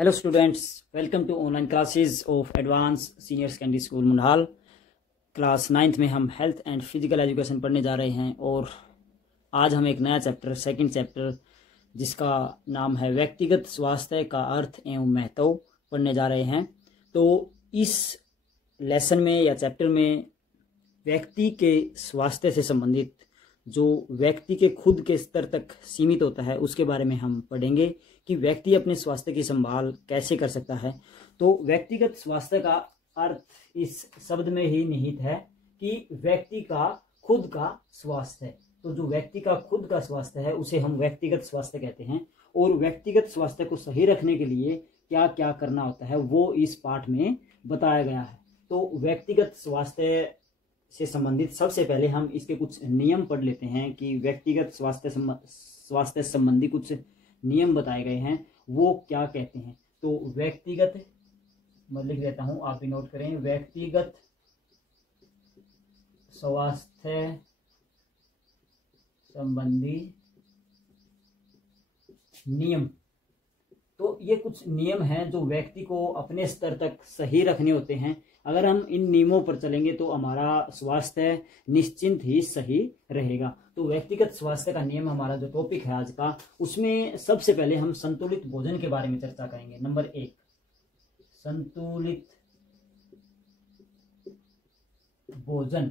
Hello students, welcome to online classes of Advanced Senior Secondary School मुंडाल। Class 9th में हम health and physical education पढ़ने जा रहे हैं और आज हम एक नया चैप्टर सेकंड चैप्टर जिसका नाम है व्यक्तिगत स्वास्थ्य का अर्थ एवं महत्व पढ़ने जा रहे हैं। तो इस लेसन में या चैप्टर में व्यक्ति के स्वास्थ्य से संबंधित जो व्यक्ति के खुद के स्तर तक सीमित होता है उसके बारे में हम पढ़ेंगे कि व्यक्ति अपने स्वास्थ्य की संभाल कैसे कर सकता है। तो व्यक्तिगत स्वास्थ्य का अर्थ इस शब्द में ही निहित है कि व्यक्ति का खुद का स्वास्थ्य है। तो जो व्यक्ति का खुद का स्वास्थ्य है उसे हम व्यक्तिगत स्वास्थ्य कहते हैं और व्यक्तिगत स्वास्थ्य को सही रखने के लिए क्या क्या करना होता है वो इस पाठ में बताया गया है। तो व्यक्तिगत स्वास्थ्य से संबंधित सबसे पहले हम इसके कुछ नियम पढ़ लेते हैं कि व्यक्तिगत स्वास्थ्य संबंधी कुछ नियम बताए गए हैं वो क्या कहते हैं। तो व्यक्तिगत मैं लिख देता हूं, आप भी नोट करें। व्यक्तिगत स्वास्थ्य संबंधी नियम, तो ये कुछ नियम हैं जो व्यक्ति को अपने स्तर तक सही रखने होते हैं। अगर हम इन नियमों पर चलेंगे तो हमारा स्वास्थ्य निश्चिंत ही सही रहेगा। तो व्यक्तिगत स्वास्थ्य का नियम हमारा जो टॉपिक है आज का, उसमें सबसे पहले हम संतुलित भोजन के बारे में चर्चा करेंगे। नंबर 1, संतुलित भोजन,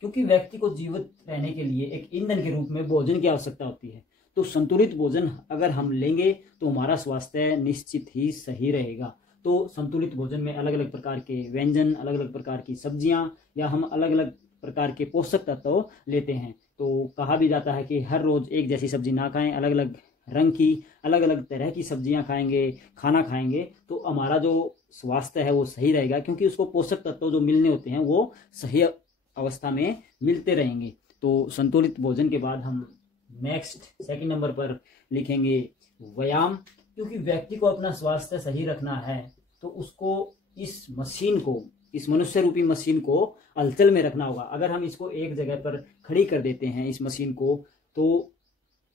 क्योंकि व्यक्ति को जीवित रहने के लिए एक ईंधन के रूप में भोजन की आवश्यकता होती है। तो संतुलित भोजन अगर हम लेंगे तो हमारा स्वास्थ्य निश्चित ही सही रहेगा। तो संतुलित भोजन में अलग अलग प्रकार के व्यंजन, अलग अलग प्रकार की सब्जियां या हम अलग अलग प्रकार के पोषक तत्व लेते हैं। तो कहा भी जाता है कि हर रोज एक जैसी सब्जी ना खाएं, अलग अलग रंग की अलग अलग तरह की सब्जियां खाएंगे, खाना खाएंगे तो हमारा जो स्वास्थ्य है वो सही रहेगा, क्योंकि उसको पोषक तत्व जो मिलने होते हैं वो सही अवस्था में मिलते रहेंगे। तो संतुलित भोजन के बाद हम नेक्स्ट सेकंड नंबर पर लिखेंगे व्यायाम, क्योंकि व्यक्ति को अपना स्वास्थ्य सही रखना है तो उसको इस मशीन को, इस मनुष्य रूपी मशीन को हलचल में रखना होगा। अगर हम इसको एक जगह पर खड़ी कर देते हैं इस मशीन को, तो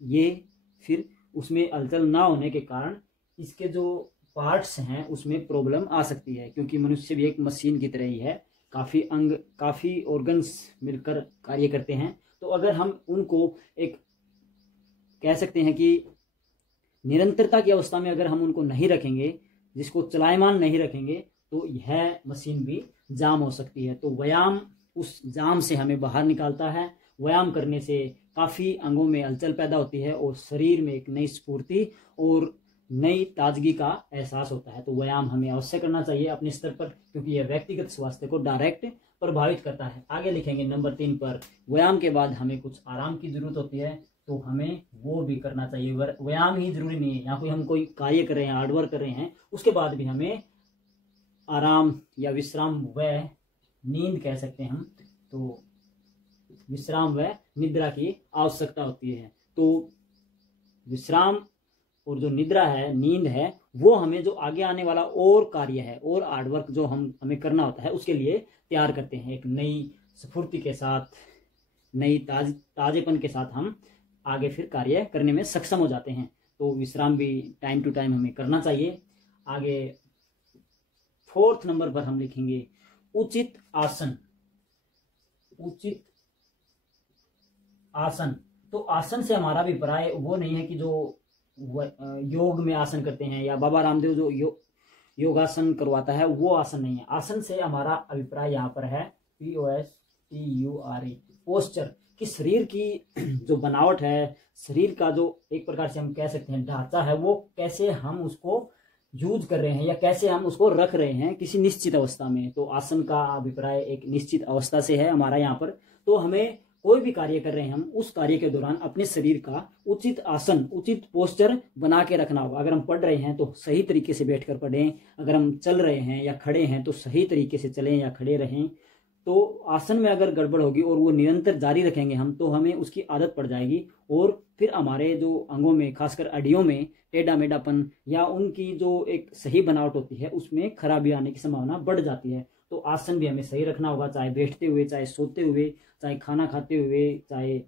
ये फिर उसमें हलचल ना होने के कारण इसके जो पार्ट्स हैं उसमें प्रॉब्लम आ सकती है, क्योंकि मनुष्य भी एक मशीन की तरह ही है। काफ़ी अंग, काफ़ी ऑर्गन्स मिलकर कार्य करते हैं। तो अगर हम उनको एक कह सकते हैं कि निरंतरता की अवस्था में अगर हम उनको नहीं रखेंगे, जिसको चलायमान नहीं रखेंगे, तो यह मशीन भी जाम हो सकती है। तो व्यायाम उस जाम से हमें बाहर निकालता है। व्यायाम करने से काफ़ी अंगों में हलचल पैदा होती है और शरीर में एक नई स्फूर्ति और नई ताजगी का एहसास होता है। तो व्यायाम हमें अवश्य करना चाहिए अपने स्तर पर, क्योंकि यह व्यक्तिगत स्वास्थ्य को डायरेक्ट प्रभावित करता है। आगे लिखेंगे नंबर 3 पर, व्यायाम के बाद हमें कुछ आराम की जरूरत होती है, तो हमें वो भी करना चाहिए। व्यायाम ही जरूरी नहीं है, यहाँ कोई हम कोई कार्य कर रहे हैं, हार्डवर्क कर रहे हैं, उसके बाद भी हमें आराम या विश्राम व नींद कह सकते हैं हम, तो विश्राम व निद्रा की आवश्यकता होती है। तो विश्राम और जो निद्रा है, नींद है, वो हमें जो आगे आने वाला और कार्य है और हार्डवर्क जो हमें करना होता है उसके लिए तैयार करते हैं। एक नई स्फूर्ति के साथ, नई ताजेपन के साथ हम आगे फिर कार्य करने में सक्षम हो जाते हैं। तो विश्राम भी टाइम टू टाइम हमें करना चाहिए। आगे 4th नंबर पर हम लिखेंगे उचित आसन। उचित आसन, तो आसन से हमारा अभिप्राय वो नहीं है कि जो योग में आसन करते हैं या बाबा रामदेव जो योगासन करवाता है वो आसन नहीं है। आसन से हमारा अभिप्राय यहाँ पर है POSTURE, पोस्चर, कि शरीर की जो बनावट है, शरीर का जो एक प्रकार से हम कह सकते हैं ढांचा है, वो कैसे हम उसको यूज कर रहे हैं या कैसे हम उसको रख रहे हैं किसी निश्चित अवस्था में। तो आसन का अभिप्राय एक निश्चित अवस्था से है हमारा यहाँ पर। तो हमें कोई भी कार्य कर रहे हैं, हम उस कार्य के दौरान अपने शरीर का उचित आसन, उचित पोस्चर बना के रखना होगा। अगर हम पढ़ रहे हैं तो सही तरीके से बैठकर पढ़ें, अगर हम चल रहे हैं या खड़े हैं तो सही तरीके से चलें या खड़े रहें। तो आसन में अगर गड़बड़ होगी और वो निरंतर जारी रखेंगे हम, तो हमें उसकी आदत पड़ जाएगी और फिर हमारे जो अंगों में, खासकर अडियों में टेढ़ा मेढ़ापन या उनकी जो एक सही बनावट होती है उसमें खराबी आने की संभावना बढ़ जाती है। तो आसन भी हमें सही रखना होगा, चाहे बैठते हुए, चाहे सोते हुए, चाहे खाना खाते हुए, चाहे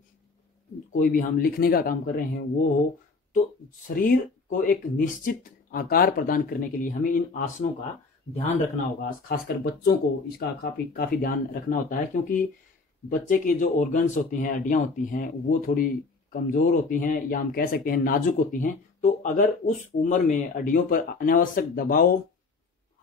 कोई भी हम लिखने का काम कर रहे हैं वो हो। तो शरीर को एक निश्चित आकार प्रदान करने के लिए हमें इन आसनों का ध्यान रखना होगा। खासकर बच्चों को इसका काफ़ी ध्यान रखना होता है, क्योंकि बच्चे के जो ऑर्गन्स होती हैं, हड्डियाँ होती हैं, वो थोड़ी कमज़ोर होती हैं या हम कह सकते हैं नाजुक होती हैं। तो अगर उस उम्र में हड्डियों पर अनावश्यक दबाव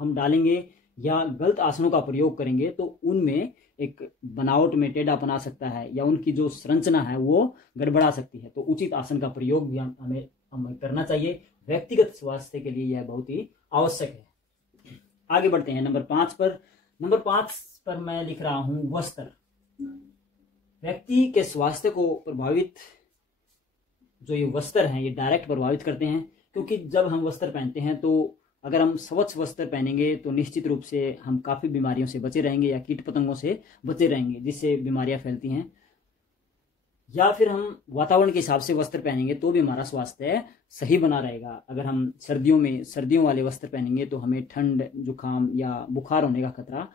हम डालेंगे या गलत आसनों का प्रयोग करेंगे तो उनमें एक बनावट में टेढ़ापन आ सकता है या उनकी जो संरचना है वो गड़बड़ा सकती है। तो उचित आसन का प्रयोग भी हमें करना चाहिए। व्यक्तिगत स्वास्थ्य के लिए यह बहुत ही आवश्यक है। आगे बढ़ते हैं नंबर 5 पर। नंबर 5 पर मैं लिख रहा हूं वस्त्र। व्यक्ति के स्वास्थ्य को प्रभावित जो ये वस्त्र हैं ये डायरेक्ट प्रभावित करते हैं, क्योंकि जब हम वस्त्र पहनते हैं तो अगर हम स्वच्छ वस्त्र पहनेंगे तो निश्चित रूप से हम काफ़ी बीमारियों से बचे रहेंगे या कीट पतंगों से बचे रहेंगे जिससे बीमारियां फैलती हैं। या फिर हम वातावरण के हिसाब से वस्त्र पहनेंगे तो भी हमारा स्वास्थ्य सही बना रहेगा। अगर हम सर्दियों वाले वस्त्र पहनेंगे तो हमें ठंड, जुकाम या बुखार होने का खतरा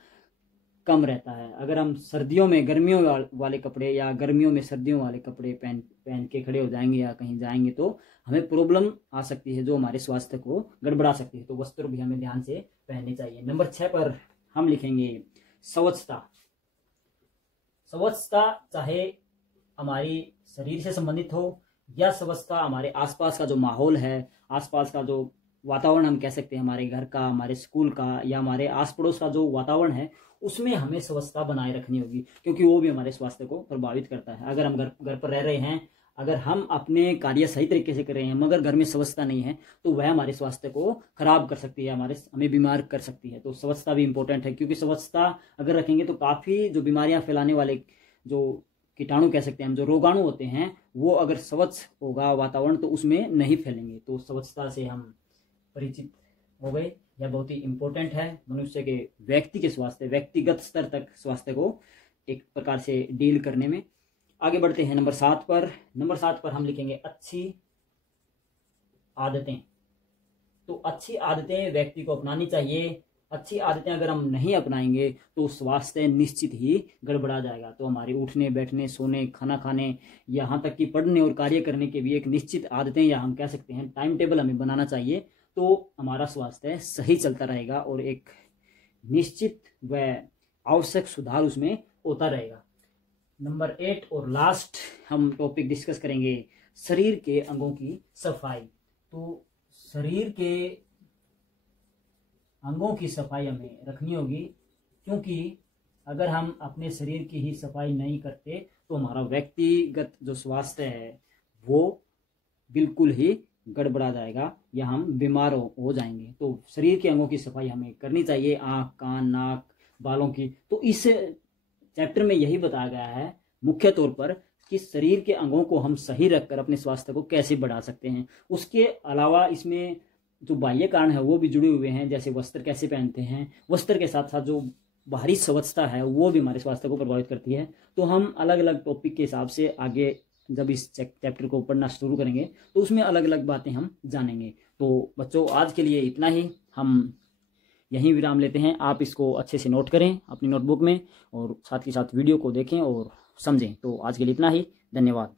कम रहता है। अगर हम सर्दियों में गर्मियों वाले कपड़े या गर्मियों में सर्दियों वाले कपड़े पहन के खड़े हो जाएंगे या कहीं जाएंगे तो हमें प्रॉब्लम आ सकती है जो हमारे स्वास्थ्य को गड़बड़ा सकती है। तो वस्त्र भी हमें ध्यान से पहनने चाहिए। नंबर 6 पर हम लिखेंगे स्वच्छता। स्वच्छता चाहे हमारी शरीर से संबंधित हो या स्वच्छता हमारे आसपास का जो माहौल है, आसपास का जो वातावरण हम कह सकते हैं, हमारे घर का, हमारे स्कूल का या हमारे आस पड़ोस का जो वातावरण है उसमें हमें स्वच्छता बनाए रखनी होगी, क्योंकि वो भी हमारे स्वास्थ्य को प्रभावित करता है। अगर हम घर पर रह रहे हैं, अगर हम अपने कार्य सही तरीके से कर रहे हैं मगर घर में स्वच्छता नहीं है तो वह हमारे स्वास्थ्य को खराब कर सकती है, हमें बीमार कर सकती है। तो स्वच्छता भी इंपॉर्टेंट है, क्योंकि स्वच्छता अगर रखेंगे तो काफ़ी जो बीमारियां फैलाने वाले जो कीटाणु कह सकते हैं हम, जो रोगाणु होते हैं, वो अगर स्वच्छ होगा वातावरण तो उसमें नहीं फैलेंगे। तो स्वच्छता से हम परिचित हो गए। यह बहुत ही इंपॉर्टेंट है मनुष्य के व्यक्ति के स्वास्थ्य, व्यक्तिगत स्तर तक स्वास्थ्य को एक प्रकार से डील करने में। आगे बढ़ते हैं नंबर 7 पर। नंबर 7 पर हम लिखेंगे अच्छी आदतें। तो अच्छी आदतें व्यक्ति को अपनानी चाहिए। अच्छी आदतें अगर हम नहीं अपनाएंगे तो स्वास्थ्य निश्चित ही गड़बड़ा जाएगा। तो हमारे उठने, बैठने, सोने, खाना खाने, यहाँ तक कि पढ़ने और कार्य करने के भी एक निश्चित आदतें या हम कह सकते हैं टाइम टेबल हमें बनाना चाहिए। तो हमारा स्वास्थ्य सही चलता रहेगा और एक निश्चित व आवश्यक सुधार उसमें होता रहेगा। नंबर 8 और लास्ट हम टॉपिक डिस्कस करेंगे शरीर के अंगों की सफाई। तो शरीर के अंगों की सफाई हमें रखनी होगी, क्योंकि अगर हम अपने शरीर की ही सफाई नहीं करते तो हमारा व्यक्तिगत जो स्वास्थ्य है वो बिल्कुल ही गड़बड़ा जाएगा या हम बीमार हो जाएंगे। तो शरीर के अंगों की सफाई हमें करनी चाहिए, आँख, कान, नाक, बालों की। तो इस चैप्टर में यही बताया गया है मुख्य तौर पर कि शरीर के अंगों को हम सही रखकर अपने स्वास्थ्य को कैसे बढ़ा सकते हैं। उसके अलावा इसमें जो बाह्य कारण है वो भी जुड़े हुए हैं, जैसे वस्त्र कैसे पहनते हैं, वस्त्र के साथ साथ जो बाहरी स्वच्छता है वो भी हमारे स्वास्थ्य को प्रभावित करती है। तो हम अलग अलग टॉपिक के हिसाब से आगे जब इस चैप्टर को पढ़ना शुरू करेंगे तो उसमें अलग अलग बातें हम जानेंगे। तो बच्चों आज के लिए इतना ही, हम यहीं विराम लेते हैं। आप इसको अच्छे से नोट करें अपनी नोटबुक में और साथ ही साथ वीडियो को देखें और समझें। तो आज के लिए इतना ही, धन्यवाद।